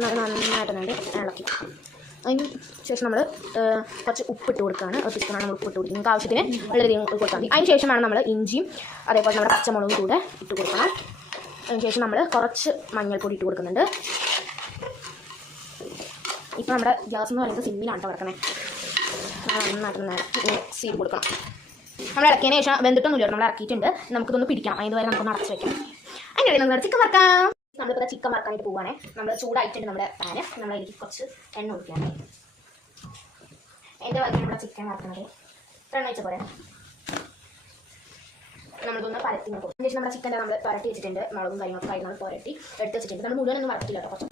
നന്നായിട്ട് ഇളക്കി. അതിന് ശേഷം നമ്മൾ കുറച്ച് ഉപ്പിട്ട് കൊടുക്കുകയാണ്. ഒരു ടീസ്പൂണാണ് നമ്മൾ ഉപ്പിട്ട് കൊടുക്കുന്നത്. നിങ്ങൾക്ക് ആവശ്യത്തിന് വളരെ അധികം കൊടുത്താൽ മതി. അതിന് ശേഷമാണ് നമ്മൾ ഇഞ്ചിയും അതേപോലെ നമ്മുടെ പച്ചമുളകും കൂടെ ഇട്ട് കൊടുക്കണം. അതിന് ശേഷം നമ്മൾ കുറച്ച് മഞ്ഞൾപ്പൊടി ഇട്ട് കൊടുക്കുന്നുണ്ട്. ഇപ്പോൾ നമ്മുടെ ഗ്യാസ് എന്ന് പറയുന്നത് സിമ്മിലാണ് വറക്കണേ. നന്നായിട്ട് മിക്സ് ചെയ്ത് കൊടുക്കണം. നമ്മൾ ഇറക്കിയതിന് ശേഷം വെന്തിട്ടൊന്നുമില്ല, നമ്മൾ ഇറക്കിയിട്ടുണ്ട്. നമുക്കിതൊന്ന് പിടിക്കണം. അതിന് നമുക്കൊന്ന് അടച്ച് വയ്ക്കാം. അതിൻ്റെ ഇടയിൽ നമുക്ക് ചിക്കൻ വറക്കാം. നമ്മളിപ്പോൾ ചിക്കൻ വറക്കാനായിട്ട് പോവുകയാണേ. നമ്മൾ ചൂടായിട്ടുണ്ട് നമ്മുടെ പാന്. നമ്മളതിലേക്ക് കുറച്ച് എണ്ണ ഒഴിക്കുകയാണ്. എൻ്റെ വറക്കാൻ നമ്മുടെ ചിക്കൻ വറക്കണത് എണ്ണ ഒഴിച്ച പോലെ നമ്മളിതൊന്ന് പരത്തി നോക്കും. അതിന് ശേഷം നമ്മുടെ ചിക്കൻ്റെ നമ്മൾ പരട്ടി വെച്ചിട്ടുണ്ട്. മുളകും കാര്യങ്ങൾ പുരട്ടി എടുത്ത് വെച്ചിട്ടുണ്ട്. നമ്മൾ മുഴുവനൊന്നും വറക്കില്ല കേട്ടോ. കുറച്ച്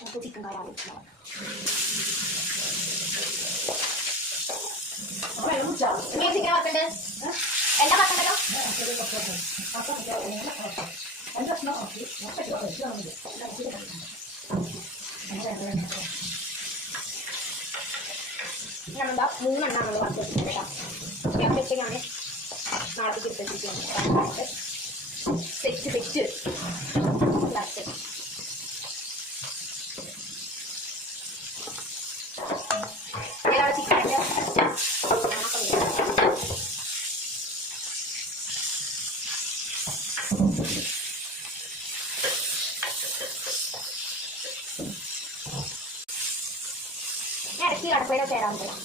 നമുക്ക് ചിക്കൻ കാര്യം ചിക്കൻ വറക്കണ്ട് എന്താ വറക്കണ്ടല്ലോ. ഞാനെന്താ 3 എണ്ണം നമ്മൾ വറുത്ത് വെച്ചിട്ടുണ്ട് കേട്ടോ. അതൊക്കെ ഞാൻ നാളത്തേക്ക് എടുത്തിരിക്കുകയാണ്. സെറ്റ് ലാസ്റ്റ് ചിക്കൻ്റെ ഇടയ്ക്ക് അടുപ്പയിലോ ചേരാൻ പറ്റും.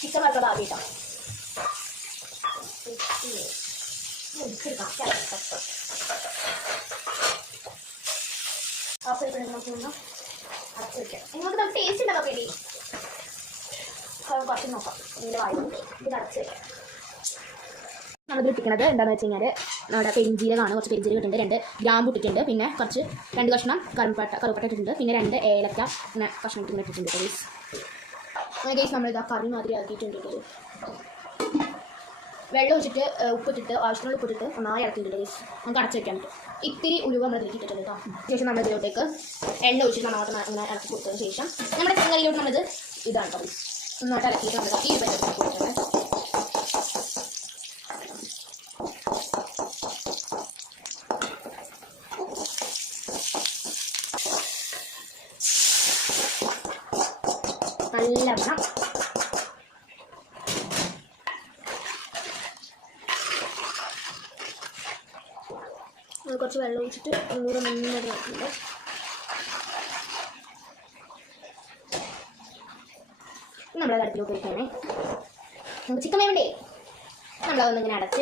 ചിക്കൻ വറുത്തത് ആദ്യം കേട്ടോ. അടച്ച് വെക്കാം. നിങ്ങൾക്ക് നമുക്ക് ടേസ്റ്റ് ഉണ്ടല്ലോ പേടി. കുറച്ച് നോക്കാം. ഇതിൻ്റെ വായു ഇത് അടച്ച് വെക്കാം. നമ്മളിത് ഇട്ടിരിക്കുന്നത് എന്താണെന്ന് വെച്ച് കഴിഞ്ഞാൽ നമ്മുടെ പെരിഞ്ചീരകമാണ്. കുറച്ച് പെരിഞ്ചീരകം ഇട്ടിട്ടുണ്ട്, 2 ഗ്രാമ്പു ഇട്ടിട്ടുണ്ട്, പിന്നെ കുറച്ച് 2 കഷ്ണം കറുപ്പട്ട ഇട്ടിട്ടുണ്ട്, പിന്നെ 2 ഏലക്ക പിന്നെ കഷ്ണം ഇട്ടിട്ടുണ്ട് ഗൈസ്. അങ്ങനെ ഗൈസ് നമ്മളിതാ കറി മാതിരി ആക്കിയിട്ടുണ്ട്. വെള്ളം ഒഴിച്ചിട്ട് ഉപ്പിട്ടിട്ട് ആവശ്യമുള്ള ഉപ്പിട്ടിട്ട് നന്നായി ഇറക്കിയിട്ടുണ്ട് ഗൈസ്. നമുക്ക് അടച്ച് വെക്കാൻ പറ്റും. ഇത്തിരി ഉലുവ നമ്മൾ ഇട്ടിട്ടുണ്ട് കേട്ടോ. ശേഷം നമ്മൾ ഇതിലോട്ടേക്ക് എണ്ണ ഒഴിച്ചിട്ട് നന്നായിട്ട് അങ്ങനെ ഇറക്കി കൊടുത്തതിന് ശേഷം നമ്മുടെ കറിയിലോട്ട് നമ്മളിത് ഇതാണ് കേട്ടോ ഗൈസ്. നന്നായിട്ട് ഇറക്കിയിട്ട് നമ്മൾ ഈ കൊടുക്കുന്നത്. നല്ല വേണം. കുറച്ച് വെള്ളം ഒഴിച്ചിട്ട് ഒന്നുകൂടെ നന്നായിട്ട് നോക്കുന്നുണ്ട്. നമ്മളത് അടുപ്പിലോട്ട് വയ്ക്കണേ. നമുക്ക് ചിക്കൻ വേണ്ടേ? നമ്മളതൊന്നിങ്ങനെ അടച്ച്